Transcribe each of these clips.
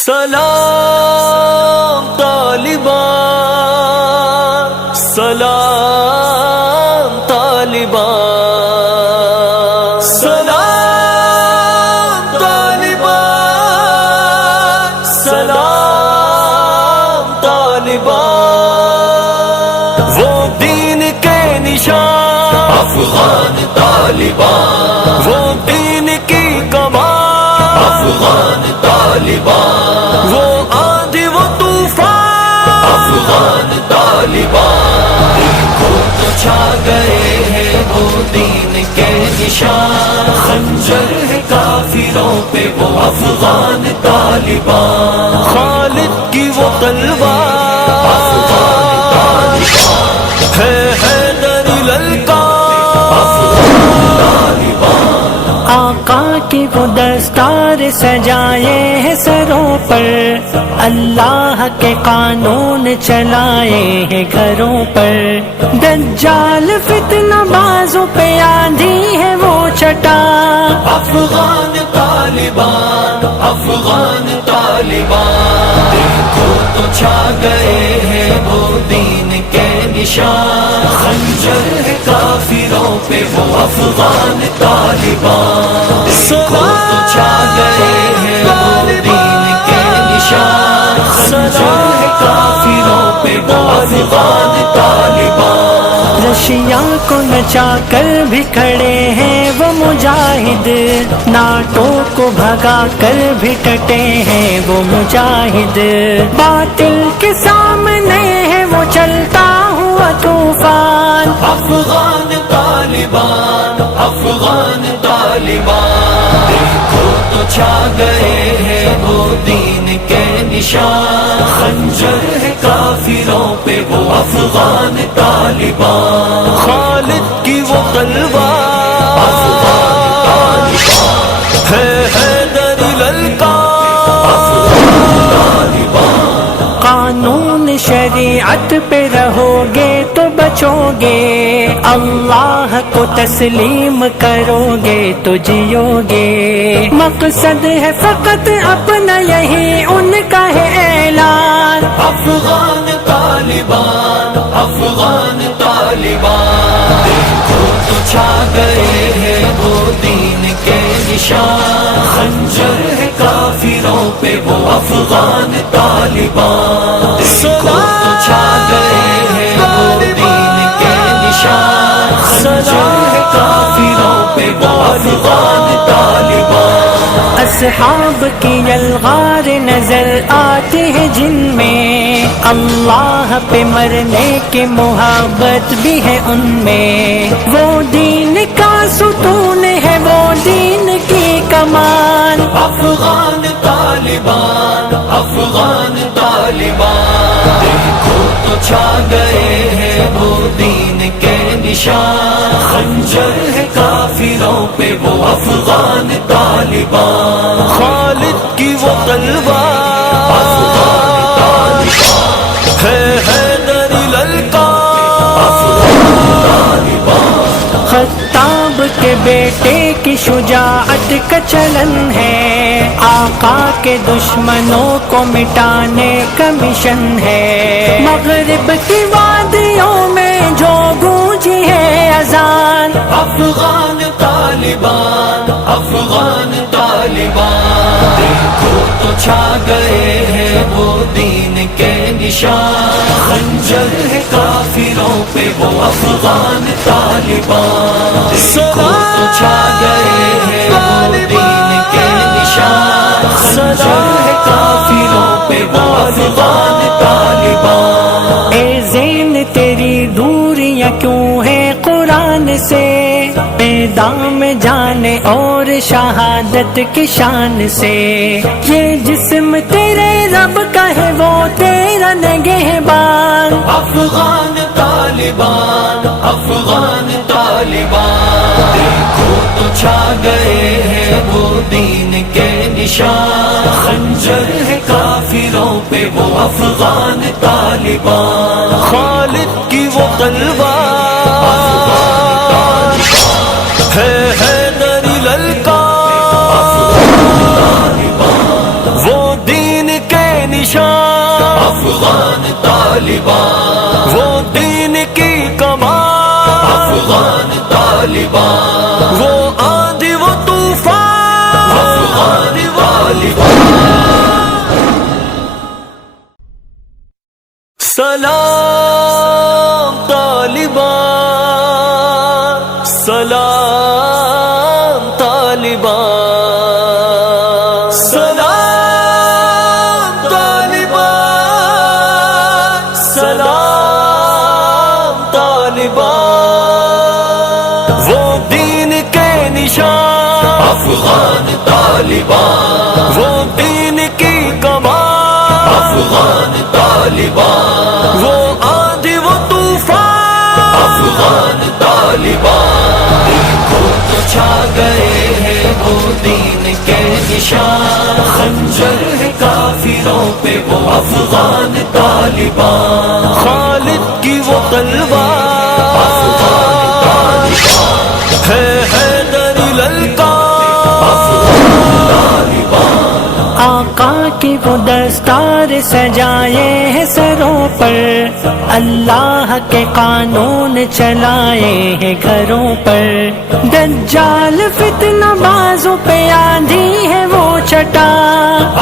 سلام طالبان، سلام طالبان، سلام طالبان، سلام طالبان، وہ دین کے نشان افغان طالبان، وہ دین کی کمان افغان طالبان، وہ آندھی وہ طوفان افغان طالبان، دل کو تو چھا گئے ہیں وہ دین کے نشان، خنجر ہے کافروں پہ وہ افغان طالبان، خالد کی وہ تلوار افغان طالبان، ہے حیدر للکار افغان طالبان، آقا کی وہ دستار سجائے ہیں سروں پر، اللہ کے قانون چلائے ہیں گھروں پر، دجال فتنہ بازوں پہ آندھی ہے وہ چٹا، افغان طالبان، افغان طالبان، دل کو تو چھا گئے ہیں وہ دین کے نشان، خنجر ہے کافروں پہ وہ افغان طالبان، دل کو تو چھا گئے ہیں وہ دین کے نشان، خنجر ہے کافروں پہ وہ افغان طالبان، رشیا کو نچا کر بھی کھڑے ہیں وہ مجاہد، ناٹو کو بھگا کر بھی ڈٹے ہیں وہ مجاہد، باطل کے سامنے ہے وہ چلتا ہوا طوفان، افغان طالبان، افغان طالبان، دل کو تو چھا گئے ہیں وہ دین کے نشان، خنجر ہے کافروں پہ وہ افغان طالبان، خالد کی وہ تلوار افغان طالبان، ہے حیدر للکار افغان طالبان، قانون شریعت پہ رہو گے تو بچو گے، اللہ کو تسلیم کرو گے تو جیو گے، مقصد ہے فقط اپنا یہی ان کا ہے اعلان، افغان طالبان، افغان طالبان، دل کو تو چھا گئے ہیں وہ دین کے نشان، خنجر ہے کافروں پہ وہ افغان طالبان، دل کو تو چھا گئے ہیں وہ دین کے نشان، خنجر ہے کافروں پہ وہ افغان طالبان، اصحاب کی یلغار نظر آتے ہیں جن میں، اللہ پہ مرنے کی محبت بھی ہے ان میں، وہ دین کا ستون ہے وہ دین کی کمان، افغان طالبان، افغان طالبان، دل کو تو چھا گئے ہیں وہ دین کے نشان، خنجر ہے کافروں پہ وہ افغان طالبان، خالد کی وہ تلوار افغان طالبان، ہے حیدر للکار افغان طالبان، خطاب کے بیٹے کی شجاعت کا چلن ہے، آقا کے دشمنوں کو مٹانے کا مشن ہے، مغرب کی وادیوں میں جو گونجی ہے اذان، افغان طالبان، افغان طالبان، دل کو تو چھا گئے ہیں وہ دین کے نشان، خنجر ہے کافروں پہ وہ افغان طالبان، دل کو تو چھا گئے ہیں وہ دین کے نشان، خنجر ہے کافروں پہ وہ افغان طالبان، اے زین تیری دوریاں کیوں ہے قرآن سے، میدان میں جانے اور شہادت کی شان سے، یہ جسم تیرے رب کا ہے وہ تیرا نگہبان، افغان طالبان، افغان طالبان، دل کو تو چھا گئے ہیں وہ دین کے نشان، خنجر ہے کافروں پہ وہ افغان طالبان، خالد کی وہ تلوار افغان طالبان، ہے حیدر للکار افغان طالبان، وہ دین افغان طالبان، وہ دین کی کمان افغان طالبان، وہ آندھی وہ طوفان افغان طالبان۔ سلام طالبان، سلام طالبان، سلام طالبان، سلام طالبان، وہ دین کے نشان افغان طالبان، وہ دین کی کمان افغان طالبان، وہ آندھی وہ طوفان افغان طالبان، دیکھو تو چھا گئے ہیں وہ دین کے نشان، خنجر ہے کافروں پہ وہ افغان طالبان، خالد کی وہ تلوار افغان طالبان، ہے حیدری للکار افغان طالبان، آقا کی وہ دستار سجائے ہیں سروں پر، اللہ کے قانون چلائے ہیں گھروں پر، دجال فتنہ بازوں پہ آندھی ہے وہ چٹا،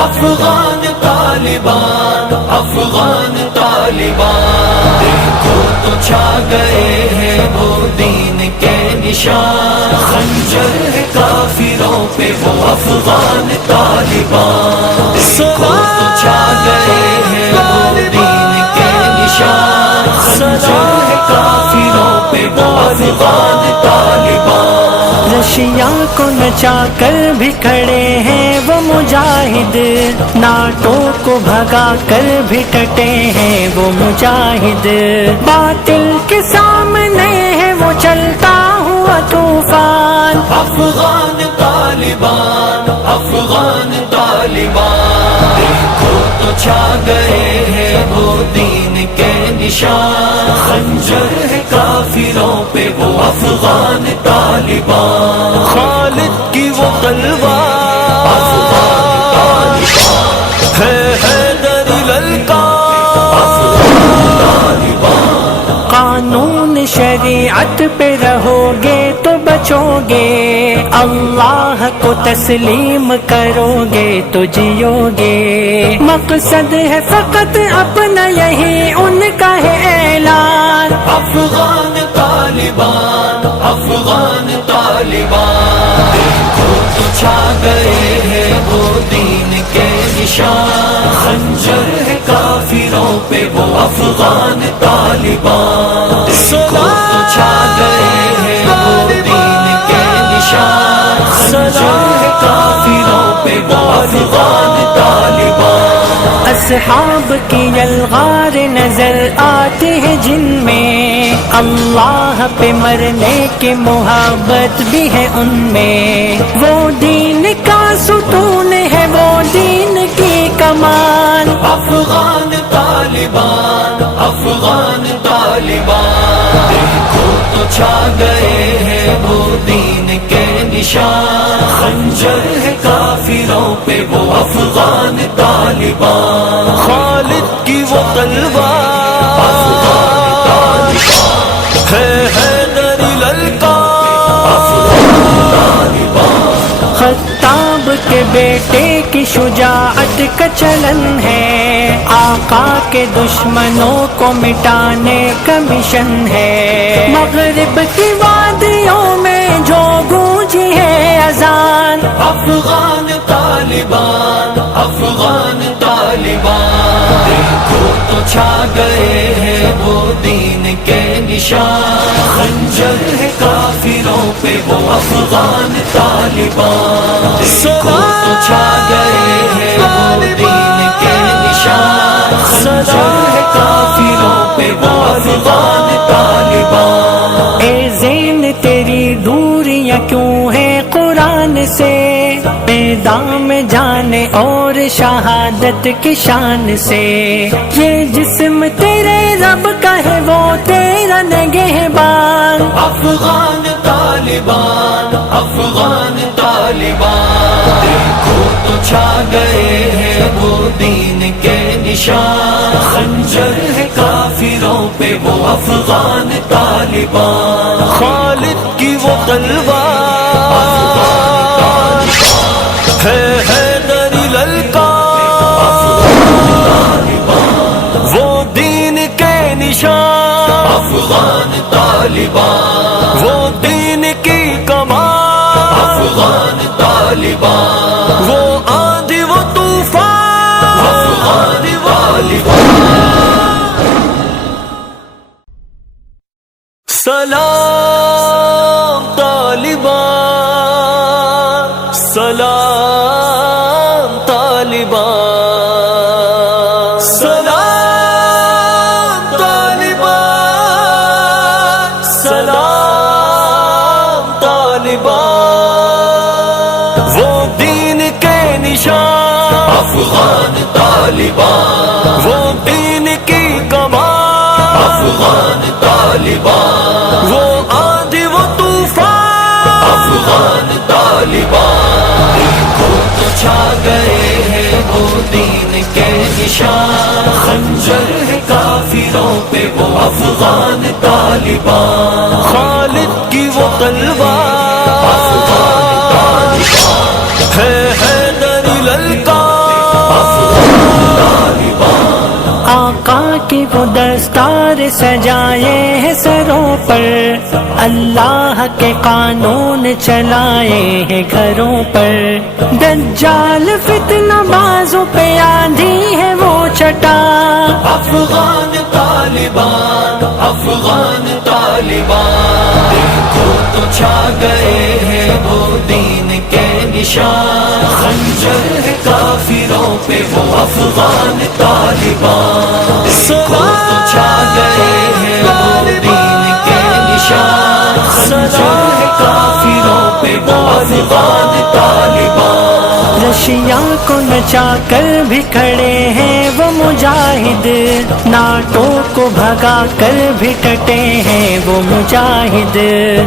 افغان طالبان، افغان طالبان، دیکھو تو چھا گئے ہیں وہ دین کے نشان، خنجر ہے کافروں پہ وہ افغان طالبان، دیکھو تو چھا گئے ہیں وہ دین کے نشان، خنجر ہے کافروں پہ وہ افغان طالبان، رشیا کو نچا کر بھی کھڑے ہیں وہ مجاہد، ناٹو کو بھگا کر بھی ڈٹے ہیں وہ مجاہد، باطل کے سامنے ہے وہ چلتا ہوا طوفان، افغان طالبان، افغان طالبان، دیکھو تو چھا گئے ہیں وہ دین کے نشان، خنجر ہے کافروں پہ وہ افغان طالبان، خالد کی وہ تلوار افغان طالبان، ہے حیدری للکار افغان طالبان، قانون شریعت پہ رہو گے تو بچو گے، اللہ کو تسلیم کرو گے تو جیو گے، مقصد ہے فقط اپنا یہی ان کا ہے اعلان، افغان طالبان، افغان طالبان، دیکھو تو چھا گئے ہیں وہ دین کے نشان، خنجر ہے کافروں پہ وہ افغان طالبان، دیکھو تو چھا گئے ہیں وہ دین کے نشان، خنجر ہے کافروں پہ وہ افغان طالبان، اصحاب کی یلغار نظر آتے ہیں جن میں، اللہ پہ مرنے کی محبت بھی ہے ان میں، وہ دین کا ستون ہے وہ دین کی کمان، افغان طالبان، افغان طالبان، دیکھو تو چھا گئے ہیں وہ دین کے نشان، خنجر ہے کافروں پہ وہ افغان طالبان، خالد کی وہ تلوار افغان طالبان، ہے حیدری للکار افغان طالبان، خطاب کے بیٹے کی شجاعت کا چلن ہے، آقا کے دشمنوں کو مٹانے کا مشن ہے، مغرب کی وادیوں میں جو گونجی ہے اذان، افغان طالبان، افغان طالبان، دیکھو تو چھا گئے ہیں وہ دین کے نشان، خنجر ہے کافروں پہ وہ افغان طالبان، دیکھو تو چھا گئے ہیں وہ دین کے نشان، خنجر ہے کافروں پہ وہ افغان طالبان، اے زین تیری دوریاں کیوں ہیں قرآن سے، میدان میں جانے اور شہادت کی شان سے، یہ جسم تیرے رب کا ہے وہ تیرا نگہبان، افغان طالبان، افغان طالبان، دیکھو تو چھا گئے ہیں وہ دین کے نشان، خنجر ہے کافروں پہ وہ افغان طالبان، خالد کی وہ تلوار ہے حیدری للکار، وہ دین کے نشان افغان طالبان، وہ دین کی کمان افغان طالبان، وہ آندھی وہ طوفان افغان طالبان۔ سلام طالبان، سلام طالبان، سلام طالبان، سلام طالبان، وہ دین کے نشان افغان طالبان، وہ دین کی کمان افغان طالبان، وہ آندھی وہ طوفان افغان طالبان، دیکھو تو چھا گئے ہیں وہ دین کے نشان، خنجر ہے کافروں پہ وہ افغان طالبان، خالد کی وہ تلوار ہے حیدری للکار، آقا کی وہ دستار سجائے ہیں سروں پر، اللہ کے قانون چلائے ہیں گھروں پر، دجال فتنہ بازوں پہ آندھی ہے وہ چٹا، افغان طالبان، افغان طالبان، دیکھو تو چھا گئے ہیں وہ دین کے نشان، خنجر ہے کافروں پہ وہ افغان طالبان، دیکھو تو چھا گئے ہیں وہ دین کے نشان، خنجر ہے کافروں پہ وہ افغان طالبان، رشیا کو نچا کر بھی کھڑے ہیں وہ مجاہد، ناٹو کو بھگا کر بھی ڈٹے ہیں وہ مجاہد،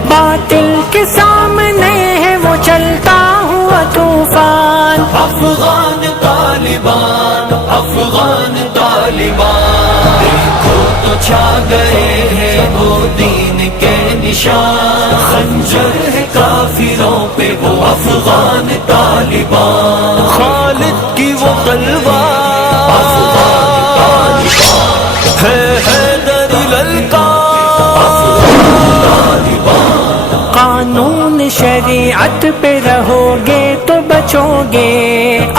باطل کے سامنے ہے وہ چلتا ہوا طوفان، افغان طالبان، افغان طالبان، دیکھو تو چھا گئے ہیں وہ دین کے نشان، خنجر ہے کافروں پہ وہ افغان طالبان، خالد کی وہ تلوار ہے حیدری للکار، قانون شریعت پہ رہو گے تو بچو گے،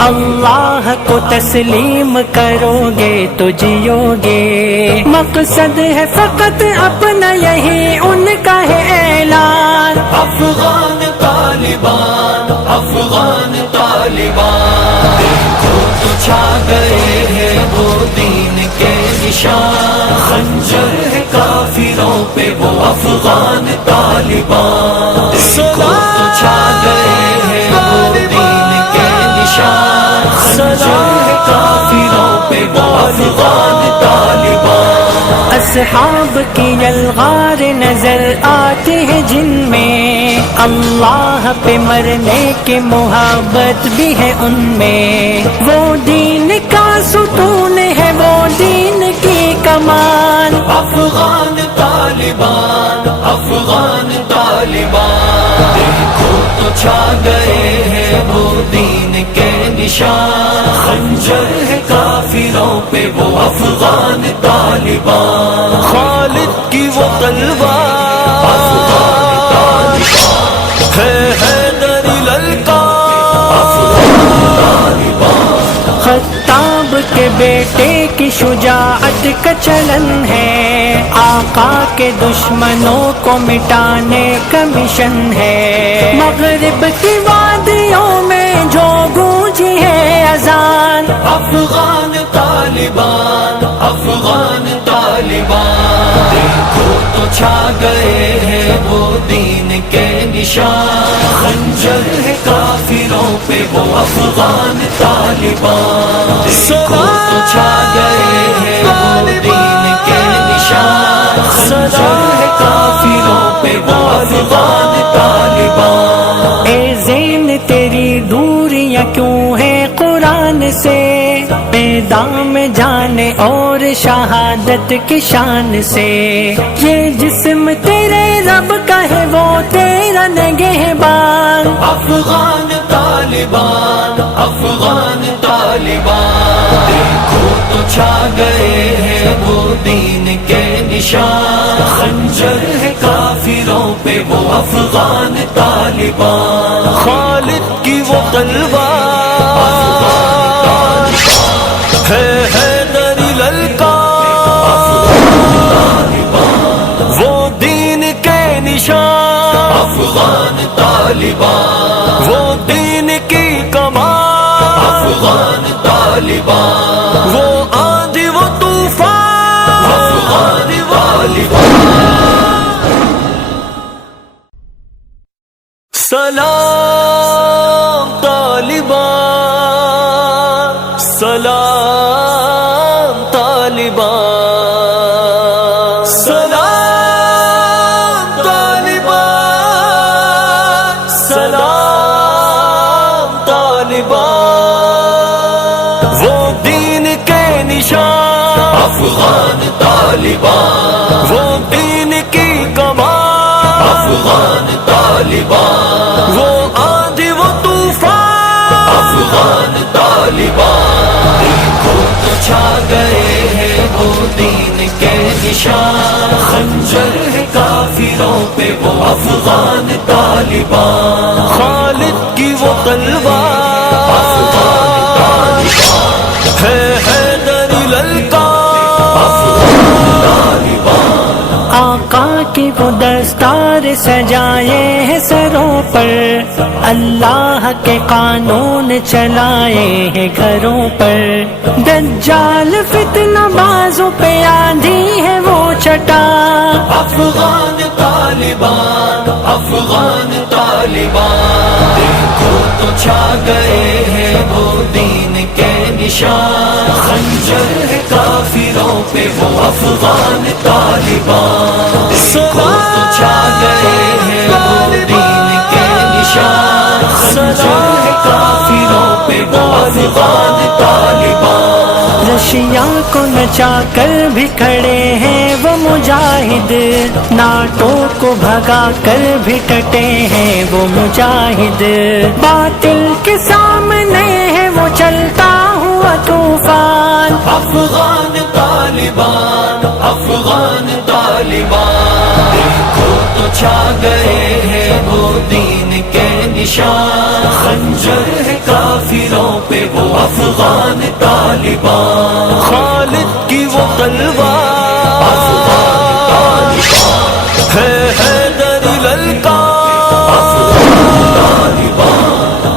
اللہ کو تسلیم کرو گے تو جیو گے، مقصد ہے فقط اپنا یہی ان کا ہے اعلان، افغان طالبان، افغان طالبان، دیکھو تو چھا گئے ہیں وہ دین کے نشان، خنجر ہے کافروں پہ وہ افغان طالبان، دیکھو تو چھا گئے ہیں وہ دین کے نشان، خنجر ہے کافروں پہ وہ افغان طالبان، اصحاب کی یلغار نظر آتے ہیں جن میں، اللہ پہ مرنے کی محبت بھی ہے ان میں، وہ دین کا ستون ہے وہ دین کی کمان، افغان طالبان، افغان طالبان، دیکھو تو چھا گئے ہیں وہ دین کے نشان، خنجر ہے کافروں پہ وہ افغان طالبان، خالد کی وہ تلوار ہے حیدری للکار، خطاب کے بیٹے کی شجاعت کا چلن ہے، آقا کے دشمنوں کو مٹانے کا مشن ہے، مغرب کی وادیوں میں جو گونجی ہے اذان، افغان طالبان، افغان طالبان، دیکھو تو چھا گئے ہیں وہ دین کے نشان، خنجر ہے کافروں پہ وہ افغان طالبان، دیکھو تو چھا گئے ہیں وہ دین کے نشان، خنجر ہے کافروں پہ وہ افغان طالبان، اے زین تیری دوریاں کیوں ہے قرآن سے، پیدام جانے اور شہادت کی شان سے، یہ جسم تیرے رب کا ہے وہ تیرا نگہبان۔ افغان طالبان، افغان طالبان، دیکھو تو چھا گئے ہیں وہ دین کے نشان، خنجر ہے کافروں پہ وہ افغان طالبان، خالد کی وہ تلوار ہے حیدری للکار، وہ دین کے نشان، افغان طالبان، وہ دین کی کمان، افغان طالبان، وہ آندھی وہ طوفان، افغان طالبان۔ سلام طالبان، سلام طالبان، سلام طالبان، سلام طالبان، وہ دین کے نشان، افغان طالبان، وہ دین کی کمان، افغان طالبان، وہ آندھی وہ طوفان، افغان طالبان، دیکھو تو چھا گئے ہیں وہ دین کے نشان، خنجر ہے کافروں پہ وہ افغان طالبان، خالد کی وہ تلوار ہے حیدری للکار، آقا کی وہ دستار سجائے ہیں سروں پر، اللہ کے قانون چلائے ہیں گھروں پر، دجال فتنہ بازوں پہ آندھی ہے وہ چٹا، افغان طالبان، افغان طالبان، دیکھو تو چھا گئے ہیں وہ دین کے نشان، خنجر ہے کافروں پہ وہ افغان طالبان، دیکھو تو چھا گئے ہیں وہ دین کے نشان، خنجر ہے کافروں پہ وہ افغان طالبان، رشیا کو نچا کر بھی کھڑے ہیں وہ مجاہد، ناٹوں کو بھگا کر بھی ڈٹے ہیں وہ مجاہد، باطل کے سامنے ہے وہ چلتا ہوا طوفان، افغان طالبان، افغان طالبان، دیکھو تو چھا گئے ہیں وہ دین کے نشان، خنجر ہے کافروں پہ وہ افغان طالبان، خالد کی وہ تلوار ہے حیدری للکار،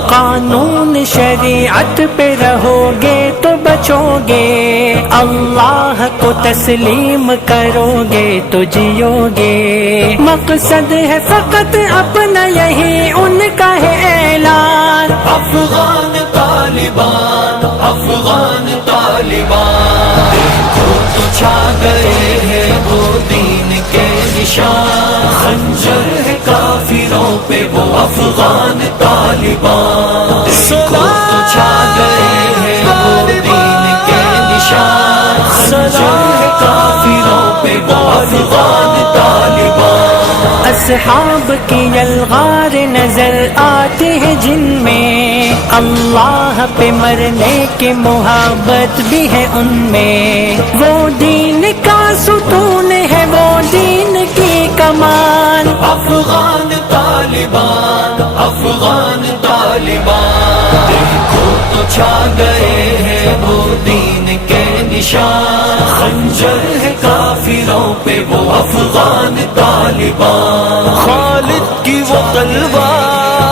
قانون شریعت پہ رہو گے تو بچو گے، اللہ کو تسلیم کرو گے تو جیو گے، مقصد ہے فقط اپنا یہی ان کا ہے اعلان، افغان طالبان، افغان طالبان، دیکھو تو چھا گئے ہیں وہ دین کے نشان، خنجر ہے کافروں پہ وہ افغان طالبان، دیکھو تو چھا گئے ہیں وہ دین کے نشان، خنجر ہے کافروں پہ وہ افغان طالبان، اصحاب کی یلغار نظر آتے ہیں جن میں، اللہ پہ مرنے کی محبت بھی ہے ان میں، وہ دین کا ستون ہے وہ دین کی کمان، افغان طالبان، افغان طالبان، دیکھو تو چھا گئے ہیں وہ دین کے نشان، خنجر ہے کافروں پہ وہ افغان طالبان، خالد کی وہ تلوار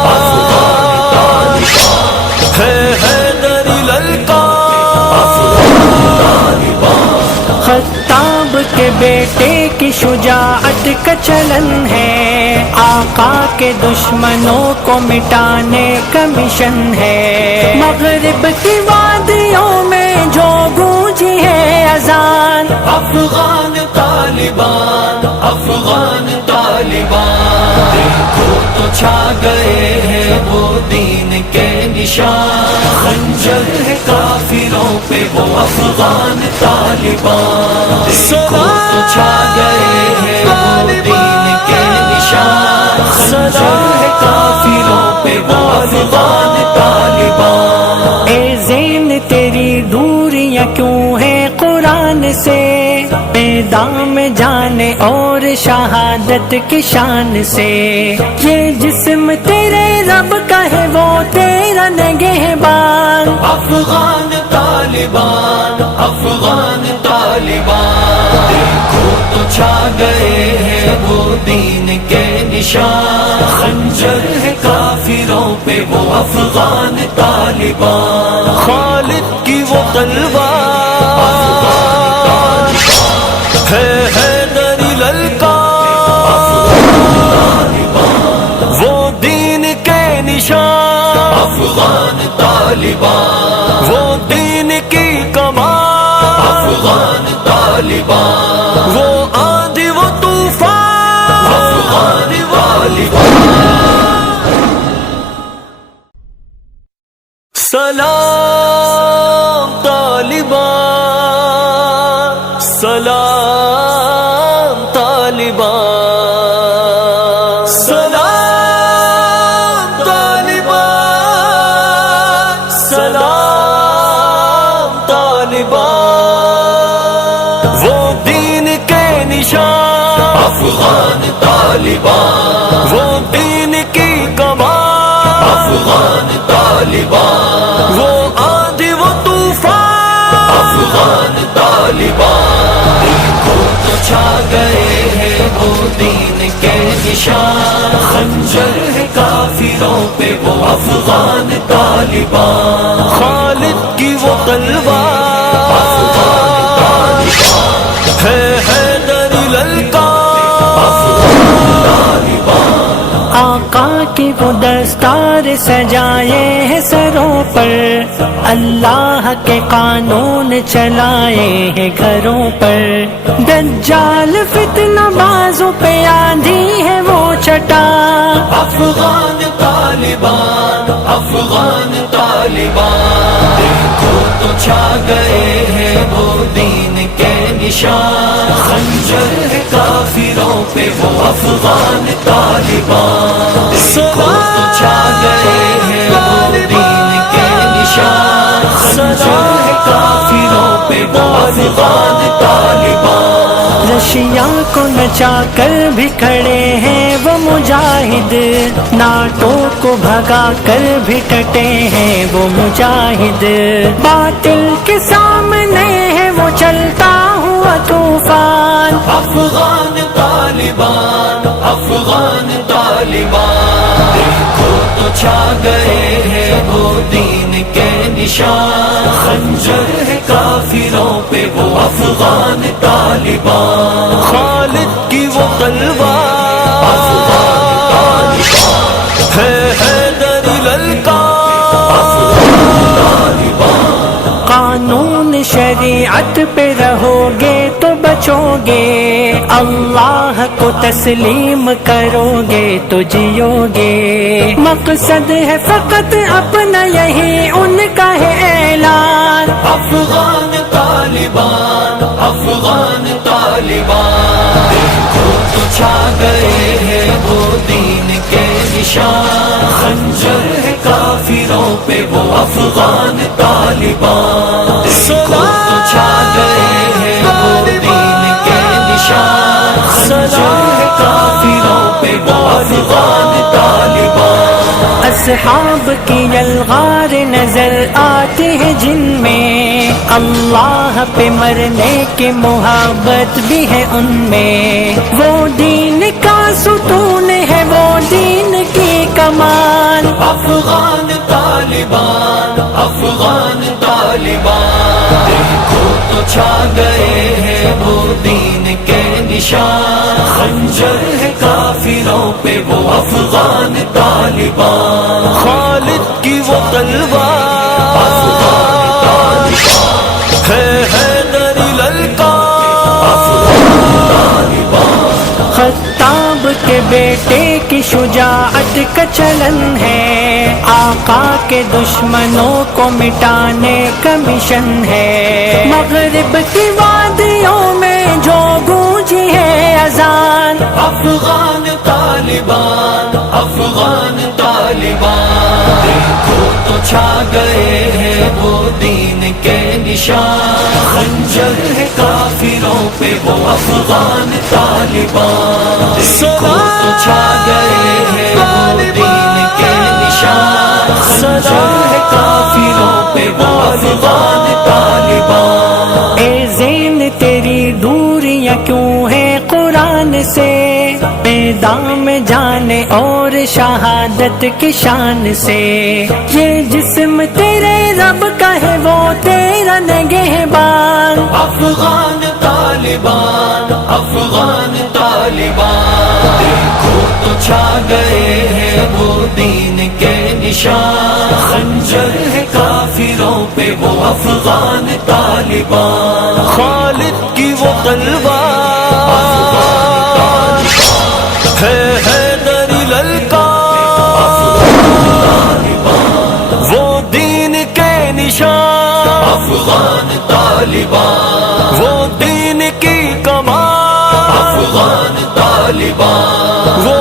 ہے حیدری للکار، خطاب کے بیٹے کی شجاعت کا چلن ہے، آقا کے دشمنوں کو مٹانے کا مشن ہے، مغرب کی وادیوں میں جو گونجی ہے اذان، افغان طالبان، افغان طالبان، دیکھو تو چھا گئے ہیں وہ دین کے نشان خنجر ہے کافروں پہ وہ افغان طالبان دیکھو تو چھا گئے ہیں وہ دین کے نشان خنجر ہے کافروں پہ وہ افغان طالبان اے زین تیری دوریاں کیوں ہے قرآن سے میدان میں جانے اور شہادت کی شان سے یہ جسم تیرے رب کا ہے وہ تیرا نگہبان افغان طالبان افغان طالبان دیکھو تو چھا گئے ہیں وہ دین کے نشان خنجر ہے کافروں پہ وہ افغان طالبان خالد کی وہ تلوار ہے حیدری للکار وہ دین کے نشان افغان طالبان وہ دین کی کمان افغان طالبان وہ آندھی وہ طوفان افغان طالبان سلام طالبان سلام طالبان سلام طالبان سلام طالبان وہ دین کے نشان افغان طالبان وہ دین کی کمان افغان طالبان وہ آندھی وہ طوفان افغان طالبان دیکھو تو چھا گئے ہیں وہ دین کے نشان خنجر ہے کافروں پہ وہ افغان طالبان خالد کی وہ تلوار ہے حیدری للکار آقا کی وہ دستار سجائے ہیں سروں پر اللہ کے قانون چلائے ہیں گھروں پر دجال فتنہ بازوں پہ آندھی ہے وہ چٹا افغان طالبان افغان طالبان دیکھو تو چھا گئے ہیں وہ دین کے نشان خنجر ہے کافروں پہ وہ افغان طالبان دیکھو تو چھا گئے ہیں وہ دین کے نشان خنجر ہے کافروں پہ وہ افغان طالبان رشیا کو نچا کر بھی کھڑے ہیں وہ مجاہد ناٹو کو بھگا کر بھی ٹٹے ہیں وہ مجاہد باطل کے سامنے ہے وہ چلتا ہوا طوفان افغان طالبان افغان طالبان دیکھو تو چھا گئے ہیں وہ دین کے نشان خنجر ہے کافروں پہ وہ افغان طالبان خالد کی وہ تلوار ہے حیدری للکار قانون شریعت پہ رہو گے تو بچو گے اللہ کو تسلیم کرو گے تو جیو گے مقصد ہے فقط اپنا یہی ان کا ہے اعلان افغان طالبان افغان طالبان دیکھو تو چھا گئے ہیں وہ دین کے نشان خنجر ہے کافروں پہ وہ افغان طالبان دیکھو تو چھا گئے ہیں وہ دین کے نشان خنجر ہے کافروں پہ وہ افغان طالبان اصحاب کی یلغار نظر آتے ہیں جن میں اللہ پہ مرنے کی محبت بھی ہے ان میں وہ دین کا ستون ہے وہ دین کی کمان افغان طالبان افغان طالبان دیکھو تو چھا گئے ہیں وہ دین کے نشان خنجر ہے کافروں پہ وہ افغان طالبان خالد کی وہ تلوار ہے حیدری للکار خطاب کے بیٹے کی شجاعت کا چلن ہے، آقا کے دشمنوں کو مٹانے کا مشن ہے۔ مغرب کی وادیوں میں جو گونجی ہے اذان، افغان طالبان، افغان طالبان، دیکھو تو چھا گئے ہیں وہ دین کے نشان، خنجر ہے کافروں پہ وہ افغان طالبان، دیکھو تو چھا گئے ہیں وہ دین کے نشان، خنجر ہے کافروں پہ وہ افغان طالبان۔ اے زین تیری دوریاں کیوں ہے قرآن سے، میدان میں جانے اور شہادت کی شان سے، یہ جسم تیرے رب کا ہے وہ تیرا نگہبان، افغان طالبان، افغان طالبان، دیکھو تو چھا گئے ہیں وہ دین کے نشان، خنجر ہے کافروں پہ وہ افغان طالبان، خالد کی وہ تلوار ہے حیدری للکار، وہ دین کے نشان، افغان طالبان، وہ دین کی کمان، افغان طالبان، وہ